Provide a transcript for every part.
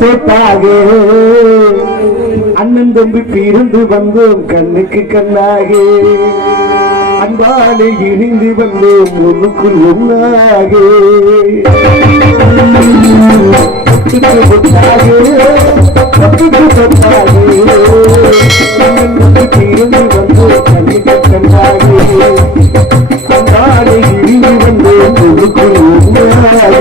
தோட்டாக அண்ணன் தம்பி பிறந்து வந்தோம் கண்ணுக்கு கண்ணாக அன்பாலே இணைந்து வந்தோம் ஒன்றுக்குள் ஒன்றாக பிறந்து வந்தோம் கண்ணுக்கு கண்ணாக அன்பாலே இணைந்து வந்தோம் ஒன்றுக்குள் ஒன்றாக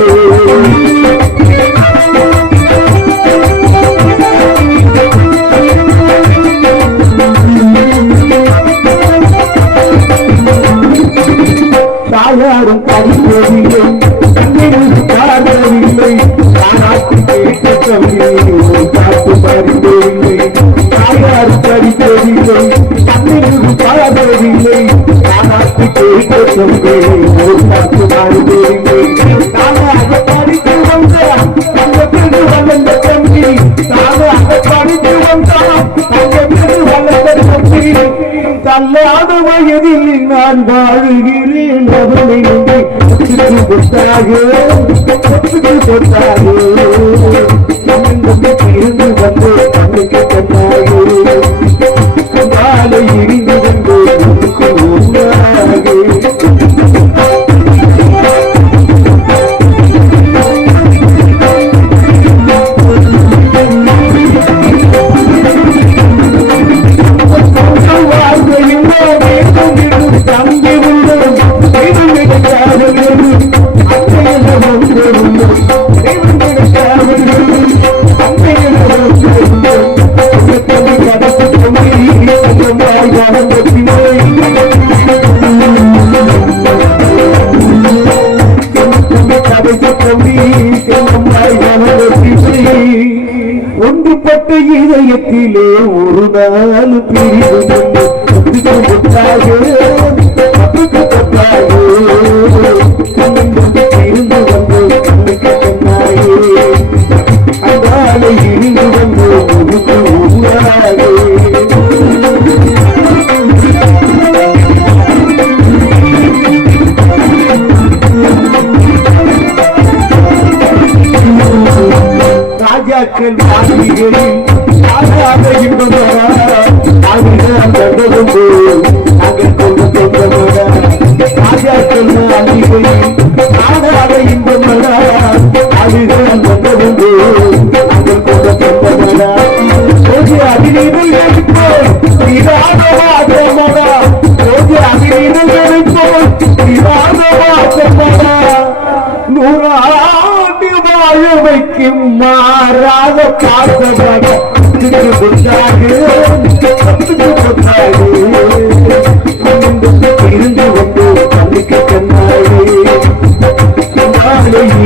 யாரும் படிப்பதில்லை காதலில்லை பாராட்டு கேட்க சொல்லி காத்து பறிப்பதில்லை யாரும் படிப்பதில்லை கண்ணிற்கு பாதவில்லை பாராட்டு கேட்க சொல்லி காத்து பறிப்பதில்லை நானாக படித்து வந்தான் அந்த பிறகு வளர்ந்த தம்பி நானாக படித்து வந்தான் அந்த பிறகு வளர்ந்த தம்பி தள்ளாத வயதில் நான் வாழுகிறேன் அவனை கொத்தாக கொத்தாக இருந்து வந்து கண்ணுக்கு கண்ணாக காலை இடிந்து வந்து ஒன்றாக ஒன்றுபட்ட இதயத்திலே ஒரு நாள் பிரிவு கொத்தாக இருந்து வந்து கண்ணுக்கு கண்ணாக அங்காலை இருந்து வந்து ஒன்றுக்கு ஒன்றாக ராஜாக்கள் மாளிகைகளில் ஆகாத என்பதா அதுதான் கண்டதுண்டு நாங்கள் கொண்டு தொண்டதோட ராஜாக்கள் மாளிகையில் ஆகாத என்பதா அதுதான் கண்டதுண்டு நாங்கள் கொண்டு தொண்டதோட ரோஜு அதிரீர்கள் நினைப்போம் இதாகவாதமடா ரோஜு அதிரீர்கள் நினைப்போம் இதாகவாதமடா நூறாண்டு வாழ வைக்கும் மாறாத பாசமாக இருந்து வந்து கண்ணுக்கு கண்ணாக இருந்து வந்து ஒன்றுக்கு ஒன்றாக இருந்து வந்து கண்ணுக்கு கண்ணாக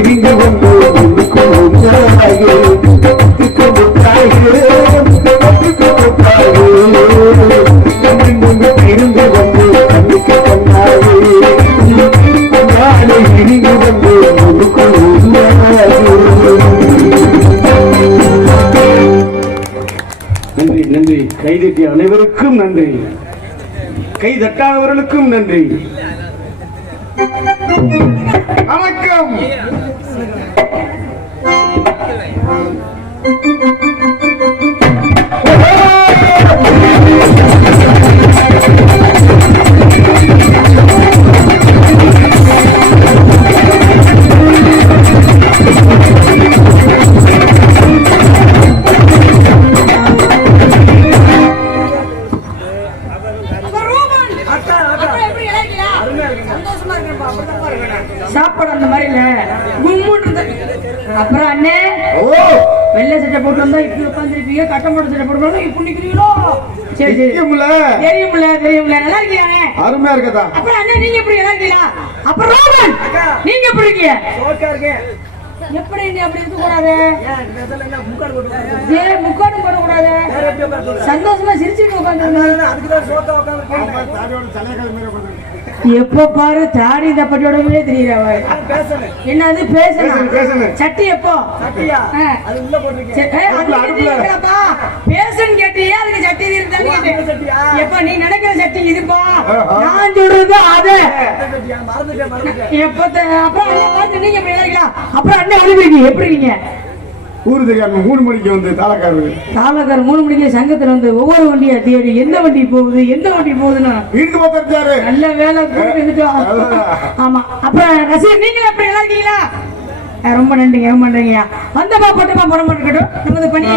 இருந்து வந்து ஒன்றுக்கு நன்றி நன்றி. கைதட்டிய அனைவருக்கும் நன்றி, கை தட்டாதவர்களுக்கும் நன்றி. வணக்கம். சாப்பாடு அந்த மாதிரி இல்ல அப்புறம் அண்ணே வெள்ளை சட்டை போட்டு வந்தா இப்படி உட்காந்துருப்பீங்க, கட்டம் போட்டு சட்டை போட்டு இப்படி நிக்கிறீங்களோ? சரி சரி தெரியும்ல தெரியும்ல நல்லா இருக்கீங்க, அருமையா இருக்கதா. அப்புறம் அண்ணே நீங்க எப்படி நல்லா இருக்கீங்களா? அப்புறம் ரோமன் நீங்க எப்படி இருக்கீங்க? எப்படி அப்படி இருக்க கூடாது, முக்காடு போட கூடாது, சந்தோஷமா சிரிச்சுட்டு உட்காந்து எப்ப பாரு தாடி தப்பட்டியோடவே தெரியல. என்னது பேசணும் சட்டி எப்போ பேசணும் கேட்டியா? அதுக்கு சட்டி எப்ப நீ நினைக்கிற சட்டி இதுப்பா, நான் சொல்றது அது எப்ப. அப்புறம் நீங்க அப்புறம் அண்ணன் எப்படி இருக்கீங்க? ஊரு தெரியாம 3 மணிக்கு வந்து தாளக்காரர் 3 மணிக்கு சங்கத்துல வந்து ஒவ்வொரு வண்டியா தேடி எந்த வண்டி போகுதுன்னா வீட்டுக்கு பார்த்தாரு. நல்ல வேலை ஆமா. அப்ப ரசிகர் நீங்களும் எப்படி நல்லா இருக்கீங்களா? ரொம்ப நன்றிங்க. வந்தப்பா பட்டப்பா படம் இருக்கட்டும். நமது பணி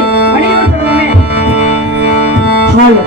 ஹால்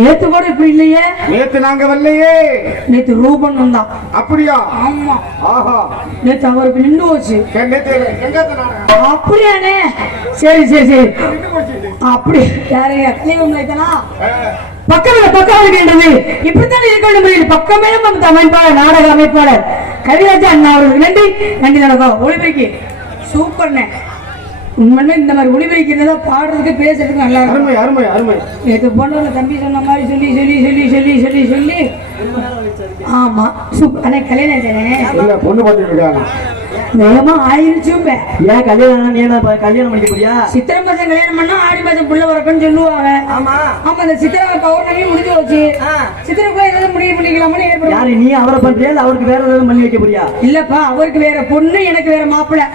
நேத்து கூட இப்படி இல்லையே. நேத்து நாங்க வரலையே. நேத்து ரூபன் வந்தான். அப்படியா? ஆமா. ஆஹா. நேத்து அவருக்கு நின்று போச்சு. அப்படியானே? சரி அப்படி யாரையா கலிவம்லைத்தனா பக்கம் இருக்கின்றது. இப்படித்தான் இருக்க வேண்டும். பக்கமே நமது அமைப்பாளர் நாடக அமைப்பாளர் கவிராஜா அண்ணா அவர்களுக்கு நன்றி நடக்கும். ஒளிபெருக்கி சூப்பர்ண்ணே. உண்மையுமே இந்த மாதிரி ஒளிபெருக்கிறதா பாடுறதுக்கு பேசுறதுக்கு நல்லா அருமை. நேற்று பொண்ணு தம்பி சொன்ன மாதிரி சொல்லி ஆமா சூப்பர். அண்ணே கல்யாணம் பொண்ணு பார்த்துட்டு இருக்காங்க. வேகமா ஆயிருச்சு. ஏன் கல்யாணம் கல்யாணம் பண்ணிக்க முடியா? சித்திரை மாசம் கல்யாணம் பண்ணா ஆடி மாசம் புள்ள வரக்குன்னு சொல்லுவாங்க. ஆமா அந்த சித்திரை பௌர்ணமி முடிஞ்சு வச்சு சித்திரைக்குள்ள ஏதாவது முடிவு பண்ணிக்கலாம்னு ஏற்படும். யாரு நீ அவரை பண்றியா இல்ல அவருக்கு வேற ஏதாவது பண்ணி வைக்க முடியா? இல்லப்பா அவருக்கு வேற பொண்ணு எனக்கு வேற மாப்பிள்ளை.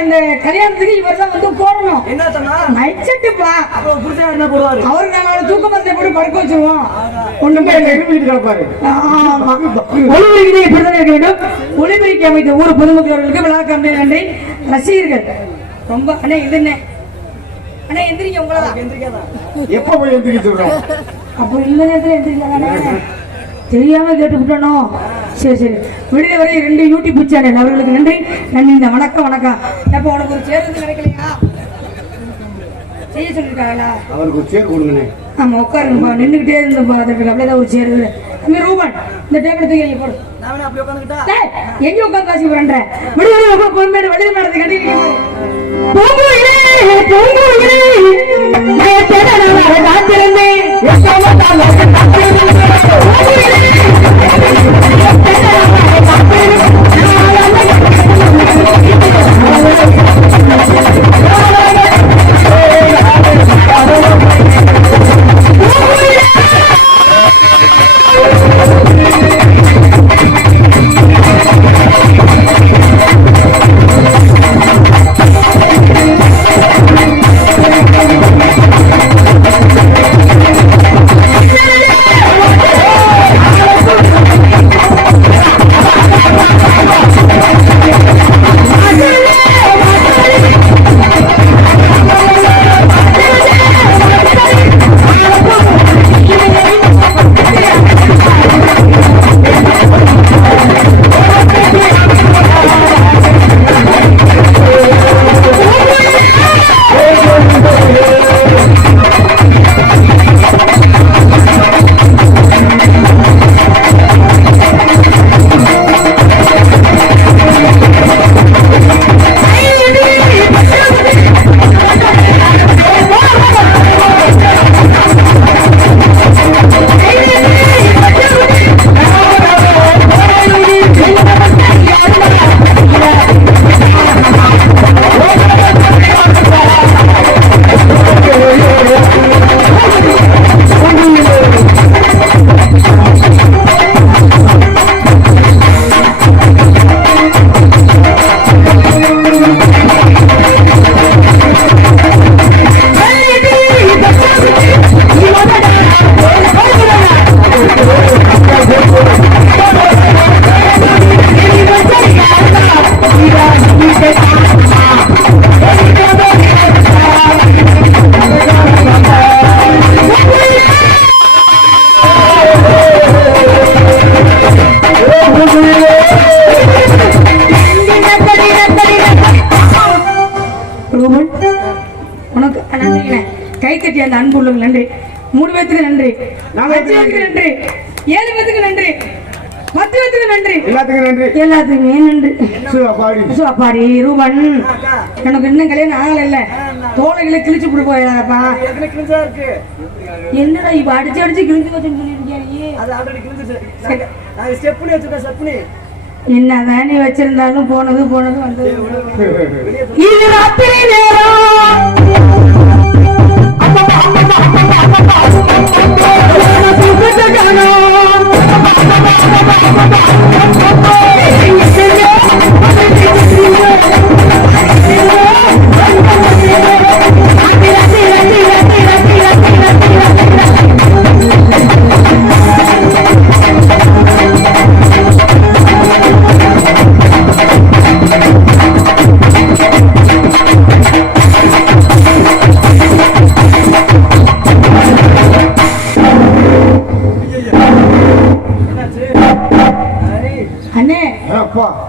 அந்த கல்யாணத்துக்கு இவர் தான் வந்து போடணும். என்ன சொன்னா மைச்சட்டுப்பா புருஷன் என்ன போடுவாரு? அவருக்கு நாங்க தூக்க மரத்தை போட்டு படுக்க வச்சிருவோம். ஒண்ணுமே கிடப்பாரு. ஆமா ஒளிபெருக்கி இப்படிதான் இருக்க வேண்டும். ஒளிபெருக்கி அமைத்த ஊர் பொதுமக்களுக்கு விழா கம்பெனி நன்றி. ரசிகர்கள் ரொம்ப அண்ணே இது என்ன அண்ணே எந்திரிக்க உங்களதான் எப்ப போய் எந்திரிக்க சொல்றோம்? அப்போ இந்த நேரத்துல எந்திரிக்க தெரியாம கேட்டுக்கிட்டனோ. சரி விடுதலை வரை 2 யூடியூப் சேனல் அவர்களுக்கு நன்றி. இந்த வணக்கம் எப்ப உனக்கு ஒரு சேர்ந்து கிடைக்கலையா? செய்ய சொல்லிருக்காங்களா? அவருக்கு ஒரு சேர் கொடுங்கண்ணே. ஆமா உட்காருங்கப்பா. நின்றுகிட்டே இருந்து பார்த்துட்டு அப்படியே ஒரு சேர் தம்பி ரூபன் இந்த டேபிள் தூக்கி போடு. எங்க உட்காந்து வாசி பண்ற விடுதலை வழியில் நடந்து கட்டிருக்கீங்க. உனக்கு நன்றி. கை தட்டி அந்த அன்பு உள்ளவங்க நன்றி. 3 பேத்துக்கு நன்றி, 5 பேத்துக்கு நன்றி, 7 பேத்துக்கு நன்றி, 10 பேத்துக்கு நன்றி, எல்லாத்துக்கும் நன்றி. எல்லாத்துக்குமே நன்றி. அப்பாடி அப்பாடி ரூபன், எனக்கு இன்னும் கல்யாணம் ஆகல இல்ல, தோலைகளை கிழிச்சு போட்டு போயிடாதப்பா. என்னடா இப்ப அடிச்சு அடிச்சு கிழிஞ்சு வச்சுன்னு சொல்லிருக்கியா? என்னதான் நீ வச்சிருந்தாலும் போனது வந்தது. இது ராத்திரி நேரம்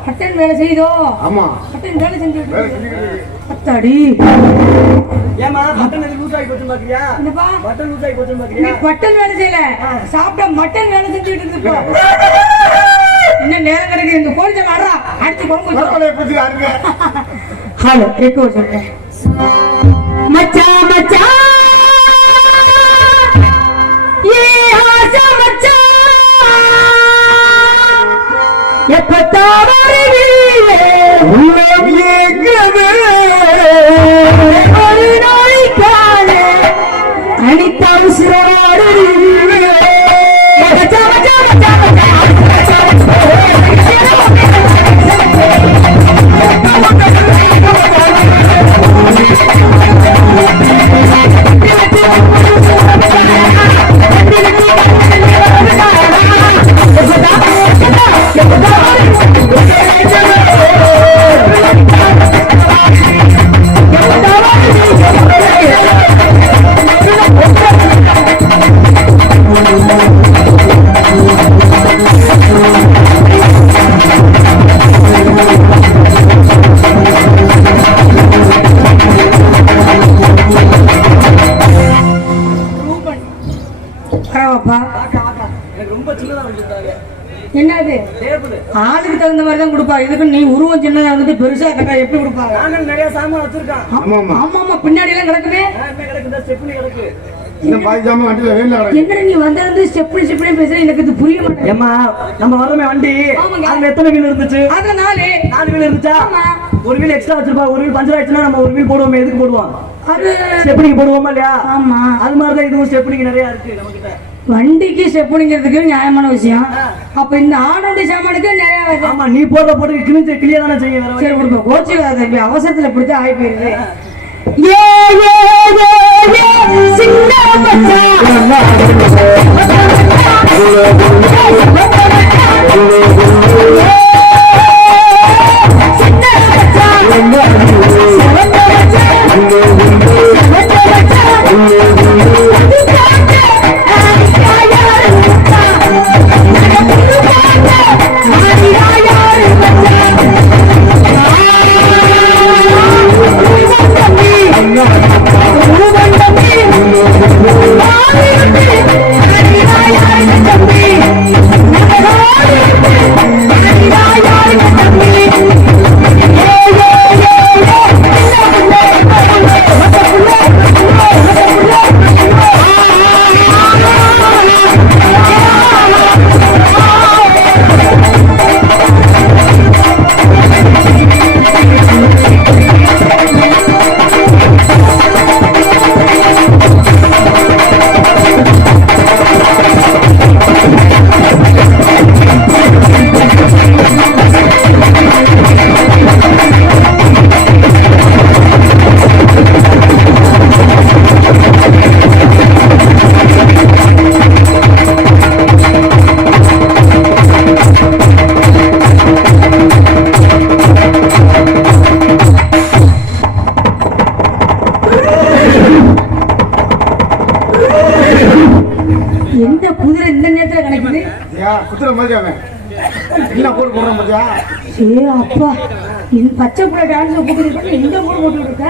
பட்டன் வேலை செய்தோ? ஆமா, பட்டன் வேலை செஞ்சுட்டு அத்தாடி. ஏமா பட்டன் லூஸ் ஆகி போச்சு பாக்குறியா? என்னப்பா பட்டன் லூஸ் ஆகி போச்சு பாக்குறியா? நீ பட்டன் வேலை செய்யல, சாப்பிட்ட மட்டன் வேலை செஞ்சுட்டு இருந்துப்பா. இன்னும் நேரம் கிடைக்குது, இந்த போலீஸ் வாடா அடிச்சு கொண்டு ஹலோ கேட்க சொல்றேன். மச்சான் மச்சான் ஏ ஆசை மச்சான் ஒரு நாளைக்கான அனிதாவு சிறவாடு என்னது ஆளுக்கு தகுந்த மாதிரி தான் கொடுப்பா. இதுக்கு நீ உருவம் சின்னதா வந்துட்டு பெருசா கட்டா எப்படி கொடுப்பாங்க? நிறைய சாமான் வச்சிருக்கான். ஆமா ஆமா பின்னாடி எல்லாம் கிடக்குது. என்ன நீ வந்திருந்து ஸ்டெப்னி ஸ்டெப்னி பேசுற, எனக்கு இது புரிய மாட்டேங்குது. ஏமா நம்ம வரமே வண்டி அதுல எத்தனை வீல் இருந்துச்சு? அதுல 4 வீல் இருந்துச்சா? ஒரு வீல் எக்ஸ்ட்ரா வச்சிருப்பா. ஒரு வீல் பஞ்சர் ஆயிடுச்சுன்னா நம்ம ஒரு வீல் போடுவோம். எதுக்கு போடுவோம்? அது ஸ்டெப்னிக்கு போடுவோமா இல்லையா? ஆமா, அது மாதிரிதான் இதுவும் ஸ்டெப்னிக்கு நிறைய இருக்கு நம்ம கிட்ட. வண்டிக்கு ஸ்டெப்னிங்கிறதுக்கு நியாயமான விஷயம். அப்ப இந்த ஆனந்தி சாமானுக்கு நிறைய. ஆமா, நீ போடுற போட்டு கிழிஞ்சு கிளியா தானே செய்ய. சரி கொடுப்போம், கோச்சுக்காத, அவசரத்துல பிடிச்சா ஆகி போயிருது. Yeah. குத்துற மாதிரி அவன் என்ன போட்டு போடுறான் பாத்தியா? ஏ அப்பா, இந்த பச்சை புள்ள டான்ஸ் போட்டு எங்க போட்டு இருக்க?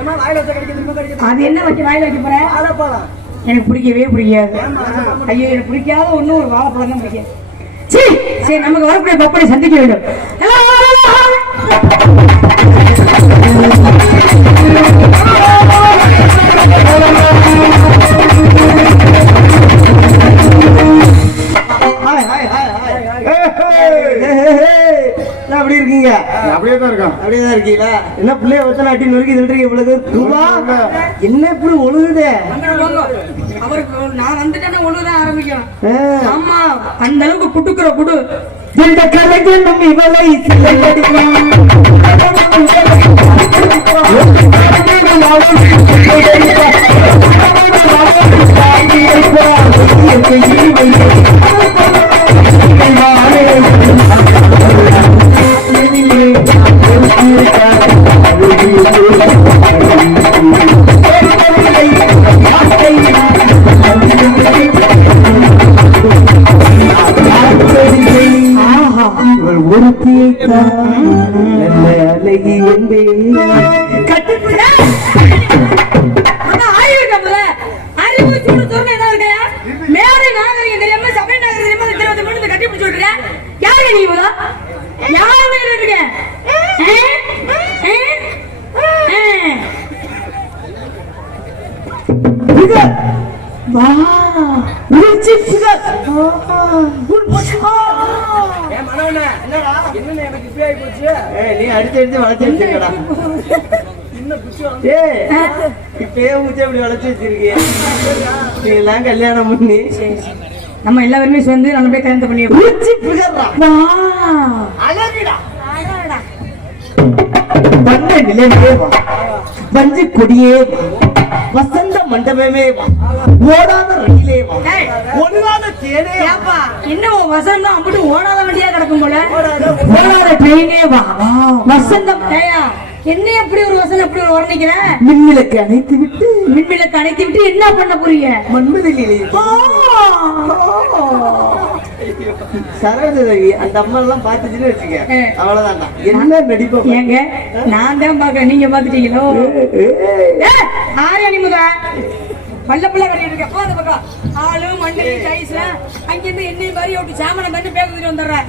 ஏமா வாயில வச்ச கடிக்க திரும்ப கடிக்க அது என்ன வச்சு வாயில வைக்க போற? வாழைப்பழம். எனக்கு பிடிக்கவே பிடிக்காது. ஐயோ, எனக்கு பிடிக்காத ஒண்ணு ஒரு வாழைப்பழம் தான் பிடிக்காது. சரி சரி, நமக்கு வரக்கூடிய பப்பனை சந்திக்க வேண்டும். அப்படி இருக்கீங்க? அப்படியே தான் இருக்கான். அப்படியேதான் இருக்கீங்களா? என்ன பிள்ளைய வச்ச நாட்டி நொறுக்கி திட்டுறீங்க இவ்வளவு? ரூபா என்ன இப்படி ஒழுகுதே? அவருக்கு நான் வந்துட்டேன்னா ஒண்ணுதான் ஆரம்பிக்கலாம். ஆமா, அந்த அளவுக்கு குடுக்குற குடு. இந்த கலைஞர் நம்ம இவளை இவள் ஒருத்தியைத்தான் நல்ல அழகி என்பே நீ அடிச்சு அடிச்சு வளர்ச்சி வச்சிருக்கடா. இப்பயே ஊச்சி அப்படி வளர்ச்சி வச்சிருக்கீங்க. நீங்கெல்லாம் கல்யாணம் பண்ணி நம்ம எல்லாருமே சேர்ந்து நல்லபடியா கல்யாணம் பண்ணி பண்ண நிலையே வா, பஞ்சு கொடியே வா, வசந்த மண்டபமே வா, ஓடாத ரயிலே வா, ஒழுங்காத தேனே வா. இன்னும் வசந்தம் அப்படி ஓடாத வண்டியா கிடக்கும் போல. ஓடாத ட்ரெயினே வா, வசந்தம் என்ன எப்படி ஒரு வசனம் எப்படி ஒரு வர்ணிக்கிற? மின்விளக்கு அணைத்து விட்டு மின்விளக்கு அணைத்து விட்டு என்ன பண்ண போறீங்க? மன்மதிலே சரோஜதேவி அந்த அம்மா எல்லாம் பாத்துச்சுன்னு வச்சுக்க, அவ்வளவுதான்டா. என்ன நடிப்போம் ஏங்க, நான் தான் பாக்குறேன், நீங்க பாத்துட்டீங்களோ? ஆரணி முதா பல்ல பிள்ளை கட்டிட்டு இருக்க போ, அந்த பக்கம் ஆளு மண்டலி கைஸ் அங்கிருந்து என்னையும் மாதிரி விட்டு சாமனை பண்ணி பேசிட்டு வந்துடுறேன்.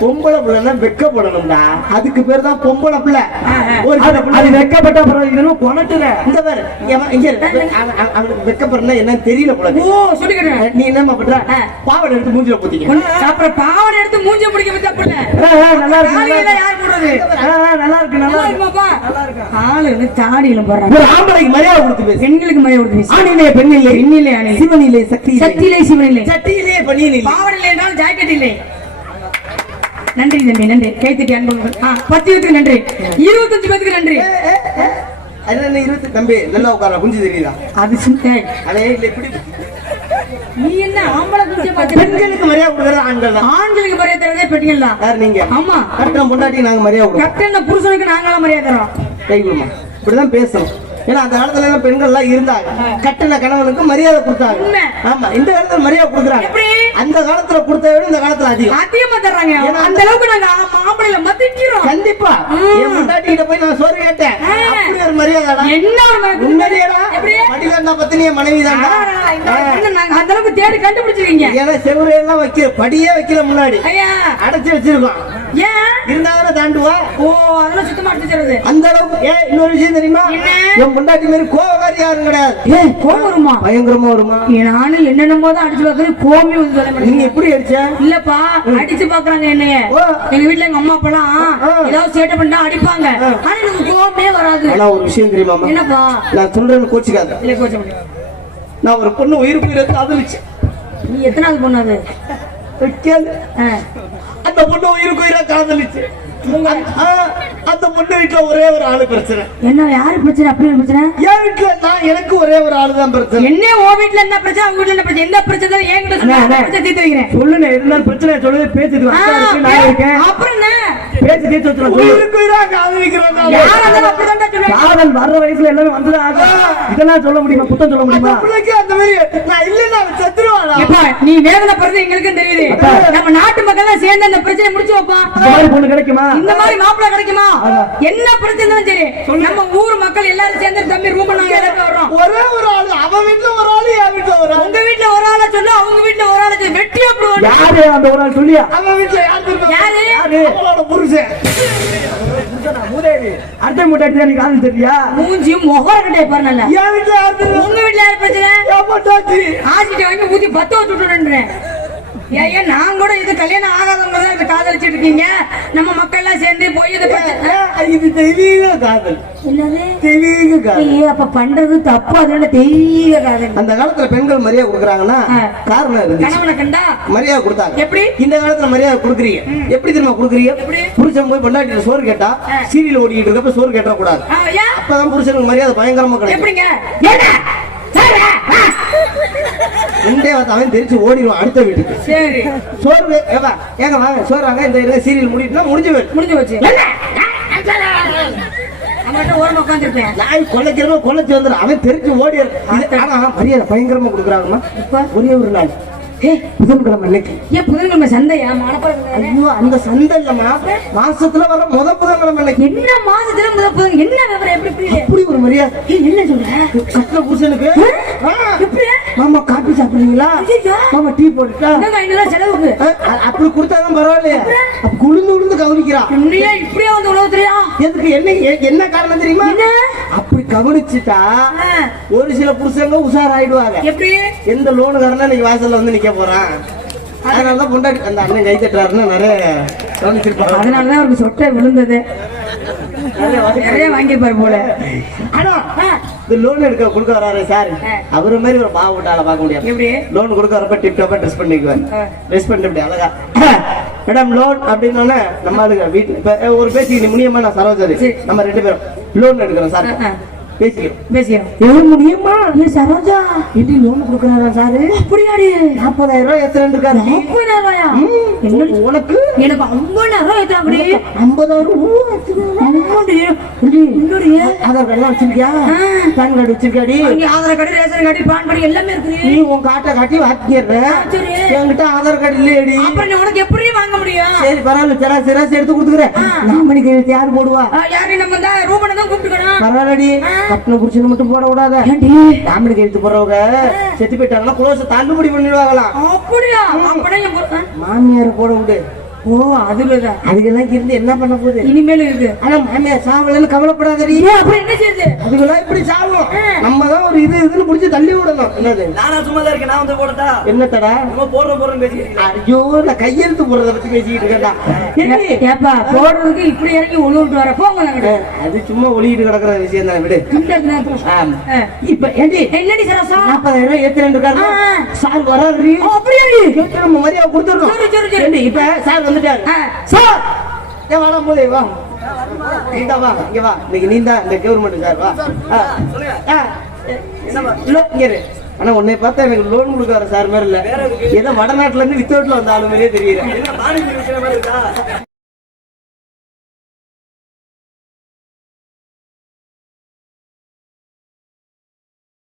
பொம்பளை பிள்ளைன்னா வெக்கப்படணும்டா. அதுக்கு பேர் தான் பொம்பளை பிள்ளை. அது வெக்கப்பட்ட வெக்கப்படுறா என்னன்னு தெரியல போல. நீ என்ன பண்ற? பாவடை எடுத்து மூஞ்சில போத்திக்க. பாவடை எடுத்து மூஞ்சில பிடிக்க வச்சா நல்லா இருக்கு, யார் போடுறது? நல்லா இருக்கு, நல்லா இருக்குமாப்பா. ஆளு தாடியில போடுறாங்க. ஒரு ஆம்பளைக்கு மரியாதை கொடுத்து பேசு, பெண்களுக்கு மரியாதை கொடுத்து பேசு. ஆணிலே பெண்ணிலே, பெண்ணிலே ஆணிலே, சிவனிலே சக்தி, சக்தியிலே சிவனிலே, சட்டியிலே பணியிலே, பாவடையிலே என்றால் ஜாக்கெட் இல்லை. நன்றி தம்பி, நன்றி. கைத்தட்டி அன்புகள். 10 பேருக்கு நன்றி, 25 பேருக்கு நன்றி. அது 20 தம்பி நல்லா உட்கார குஞ்சு தெரியுதா? அது சிந்தை. அதே இல்ல இப்படி. நீ என்ன ஆம்பளை குஞ்சு பார்த்து? பெண்களுக்கு மரியாதை கொடுக்கறது ஆண்கள் தான். ஆண்களுக்கு மரியாதை தரதே பெண்கள் தான். யார் நீங்க? ஆமா, கட்டணம் பொண்டாட்டி நாங்க மரியாதை கொடுக்கறோம். கட்டண புருஷனுக்கு நாங்களாம் மரியாதை தரோம். கை கொடுமா, இப்படிதான் பேசணும். ஏன்னா அந்த காலத்துல எல்லாம் பெண்கள் எல்லாம் இருந்தாங்க, கட்டின கணவனுக்கு மரியாதை கொடுத்தாங்க. ஆமா, இந்த காலத்துல மரியாதை கொடுக்குறாங்க. அந்த காலத்துல கொடுத்த விட இந்த காலத்துல அதிகமா தர்றாங்க. அந்த அளவுக்கு நாங்க ஆம்பளைல மதிக்கிறோம். கண்டிப்பா. என் முன்னாடி கிட்ட போய் நான் சோறு கேட்டேன், அப்படி ஒரு மரியாதை. என்ன ஒரு உண்மையிலேடா படிதான் பத்தினிய மனைவி தான். நாங்க அந்த அளவுக்கு தேடி கண்டுபிடிச்சிருக்கீங்க. ஏன்னா செவ்வறு எல்லாம் வைக்க படியே வைக்கல, முன்னாடி அடைச்சு வச்சிருக்கோம். ஏன் இருந்தாலும் தாண்டுவா? ஓ, அதெல்லாம் சுத்தமா அடிச்சிருது. அந்த அளவுக்கு. இன்னொரு விஷயம் தெரியுமா? என் முன்னாடி மாதிரி கோவக்காரி யாரும் கிடையாது. கோவம் வருமா? பயங்கரமா வருமா? நானும் என்னென்னமோ தான் அடிச்சு பாக்குறேன், கோவமே வந்து. நீங்க எப்படி அடிச்ச? இல்லப்பா, அடிச்சு பாக்குறாங்க என்னைய. எங்க வீட்டுல எங்க அம்மா அப்பெல்லாம் ஏதாவது சேட்டை பண்ணா அடிப்பாங்க, ஆனா எனக்கு கோவமே வராது. ஆனா ஒரு விஷயம் தெரியுமா? என்னப்பா? நான் சொல்றேன்னு கோச்சிக்காத. இல்ல கோச்ச முடியும். நான் ஒரு பொண்ணு உயிருக்கு காதலிச்சேன். நீ எத்தனாவது பொண்ணு அது? அந்த பொண்ணு உயிருக்கு உயிரா காதலிச்சு. அந்த பொண்ணு வீட்டுல ஒரே ஒரு ஆளு பிரச்சனை. என்ன யாரு பிரச்சனை? அப்படி ஒரு பிரச்சனை? என் வீட்டுல எனக்கு ஒரே ஒரு ஆளுதான் பிரச்சனை. என்ன உன் வீட்டுல என்ன பிரச்சனை, அவங்க வீட்டுல என்ன பிரச்சனை? எந்த பிரச்சனை என்கிட்ட சொல்லு, நான் பிரச்சனை தீர்த்து வைக்கிறேன். சொல்லுங்க, இருந்தாலும் பிரச்சனை சொல்லு, பேசிட்டு நான் இருக்கேன். அப்புறம் என்ன பேசி தீர்த்து வச்சுருவோம். காதல் வர்ற வயசுல எல்லாரும் வந்துதான் ஆகும். இதெல்லாம் சொல்ல முடியுமா? குத்தம் சொல்ல முடியுமா? அந்த மாதிரி நான் இல்ல செத்துருவானா? நீ வேதனை படுறது எங்களுக்கும் தெரியுது. நம்ம நாட்டு மக்கள் தான் சேர்ந்து அந்த பிரச்சனை முடிச்சு வைப்போம். இந்த மாதிரி பொண்ணு கிடைக்குமா? இந்த மாதிரி மாப்பிள்ளை கிடைக்குமா? என்ன பிரச்சனை சரி, நம்ம ஊர் மக்கள் எல்லாரும் சேர்ந்து தம்பி ரூம் நாங்க எல்லாரும் வர்றோம். ஒரே ஒரு ஆளு, அவன் வீட்டுல ஒரு ஆளு, என் வீட்டுல ஒரு ஆளு. உங்க வீட்டுல ஒரு ஆளை சொல்லு, அவங்க வீட்டுல ஒரு ஆளை சொல்லு, வெட்டி அப்படி யாரு அந்த ஒரு ஆள் சொல்லியா? அவன் வீட்டுல யாரு? அவளோட புருஷன். அடுத்த முட்டாட்டி தான் நீங்க ஆளு தெரியா? மூஞ்சியும் முகர கிட்டே பாருங்க. என் வீட்டுல யாரு? உங்க வீட்டுல யாரு பிரச்சனை? ஆசிட்ட வாங்கி ஊத்தி 10 வச்சுட்டுன்றேன். ஏன் நான் கூட இது கல்யாணம் ஆகாதவங்க தான் இதை காதலிச்சிட்டு இருக்கீங்க. நம்ம மக்கள் எல்லாம் சேர்ந்து போய் இதை இது தெய்வீக காதல். என்னது தெய்வீக காதல்? அப்ப பண்றது தப்பு. அதனால தெய்வீக காதல். அந்த காலத்துல பெண்கள் மரியாதை கொடுக்குறாங்கன்னா காரணம் இருக்கு. கணவனை கண்டா மரியாதை கொடுத்தாங்க. எப்படி? இந்த காலத்துல மரியாதை கொடுக்குறீங்க எப்படி தெரியுமா கொடுக்குறீங்க? புருஷன் போய் பொண்டாட்டிட்ட சோறு கேட்டா சீரியல் ஓடிக்கிட்டு இருக்கப்ப சோறு கேட்ட கூடாது. அப்பதான் புருஷனுக்கு மரியாதை பயங்கரமா கிடைக்கும். எப்படிங்க? ரெண்டே வார்த்தை அவன் தெரிச்சு ஓடிடுவான் அடுத்த வீட்டுக்கு. சரி சோறு ஏங்க வாங்க சோறு வாங்க, இந்த சீரியல் முடிட்டுனா முடிஞ்சு வச்சு நாய் கொலைச்சு வந்துடும். அவன் தெரிச்சு ஓடி. ஆனா மரியாதை பயங்கரமா கொடுக்குறாங்கம்மா. ஒரே ஒரு நாள் புதன்கிழமை இன்னைக்கு. ஏன் புதன்கிழமை சந்தையா? ஐயோ அந்த சந்தை இல்லம்மா, மாசத்துல வர புதன்கிழமை இன்னைக்கு. என்ன மாசத்துல புதன்? என்ன விவரம்? எப்படி அப்படி ஒரு மரியாதை? என்ன சொல்ற? கட்டின புருஷனுக்கு எப்படி? மாமா காபி சாப்பிடுறீங்களா? மாமா டீ போட்டுட்டா? செலவுக்கு அப்படி கொடுத்தாதான் பரவாயில்லையா? குளிர்ந்து உளுந்து கவனிக்கிறான். இப்படியே வந்து உழவு தெரியா? எதுக்கு? என்ன காரணம் தெரியுமா? அப்படி கவனிச்சுட்டா ஒரு சில புருஷங்க உஷாராயிடுவாங்க. எப்படி? எந்த லோனுக்காரனா இன்னைக்கு வாசல்ல வந்து நிக்க போறான், அதனாலதான் பொண்டாட்டி அந்த அண்ணன் கை தட்டுறாருன்னு நிறைய கவனிச்சிருப்பாங்க. அதனாலதான் அவருக்கு சொட்டை விழுந்தது. நிறைய வாங்கிருப்பாரு போல. ஆனா இந்த லோன் எடுக்க கொடுக்க வராரு சார், அவரு மாதிரி ஒரு பாவ விட்டால பார்க்க முடியாது. எப்படி? லோன் கொடுக்க வரப்ப டிப் டாப்பா ட்ரெஸ் பண்ணிக்குவார். ட்ரெஸ் பண்ணிட்டு இப்படி அழகா மேடம் லோன் அப்படின்னா நம்ம ஆளுங்க வீட்டு ஒரு பேசி நீ முடியுமா? நான் சரோஜாதி நம்ம 2 பேரும் லோன் எடுக்கிறோம் சார். பேசிக்கிறோம். முடியுமா? சரோஜா எப்படி லோன் கொடுக்கறாரா சாரு? அப்படியாடி? 40,000 ரூபாய் எத்தனை இருக்காரு? 40,000 ரூபாயா? உனக்கு? எனக்கு 50,000 ரூபாய் எத்தனை? 50,000 ஆதார் கார்டு வச்சிருக்கியா? பான் கார்டு வச்சிருக்காடி? Aadhaar card, ration card, PAN card எல்லாமே இருக்கு. நீ உன் காட்டை காட்டி வாங்கிடுற. என்கிட்ட ஆதார் கார்டு இல்லையடி. அப்புறம் உனக்கு எப்படி வாங்க முடியும்? சரி பரவாயில்ல, சிராசி எடுத்து கொடுத்துக்கிறேன். நாமணிக்கு யாரு போடுவா? யாரு? நம்ம தான் ரூபனை தான் கூப்பிட்டுக்கணும். பரவாயில்லடி, கட்டின புருஷன் மட்டும் போட விடாத. நாமணிக்கு எடுத்து போறவங்க செத்து போயிட்டாங்கன்னா குளோஸ் தள்ளுபடி பண்ணிடுவாங்களாம். அப்படியா? அப்படியே மாமியார போட விடு. ஓ அதுலதான். அதுக்கெல்லாம் இருந்து என்ன பண்ண போகுது? இனிமேல் இருக்கு. ஆனா மாமியார் சாவலன்னு கவலைப்படாதடி. அப்புறம் என்ன செய்யுது? அதுக்கெல்லாம் இப்படி சாவும். நம்ம தான் ஒரு இதுன்னு புடிச்சு தள்ளி விடணும். என்னது? நானா சும்மா தான் இருக்கேன். நான் வந்து போடட்டா? என்னத்தடா நம்ம போறோம் பேசிக்கிட்டு? ஐயோ நான் கையெழுத்து போடுறத பத்தி பேசிக்கிட்டு இருக்கேன்டா. ஏப்பா போடுறதுக்கு இப்படி இறங்கி ஒழுவிட்டு வர போங்க. அது சும்மா ஒளியிட்டு கிடக்குற விஷயம் தான் விடு. இப்ப ஏண்டி என்னடி சரசா? 40,000 ஏத்துறேன் இருக்காரு சார் வராரு. அப்படியே நம்ம மரியாதை கொடுத்துறோம். இப்ப சார் வந்துட்டாரு. சார் ஏன் வாடா போதே வா இந்தா வா இங்க வா. இன்னைக்கு நீ தான் இந்த கவர்மெண்ட் சார் வா. ஆனா உன்னை பார்த்தா எனக்கு லோன் கொடுக்காரு சார் மாதிரி இல்ல, ஏதோ வடநாட்டுல இருந்து வித்தவுட்ல வந்த ஆளு மாதிரியே தெரியல.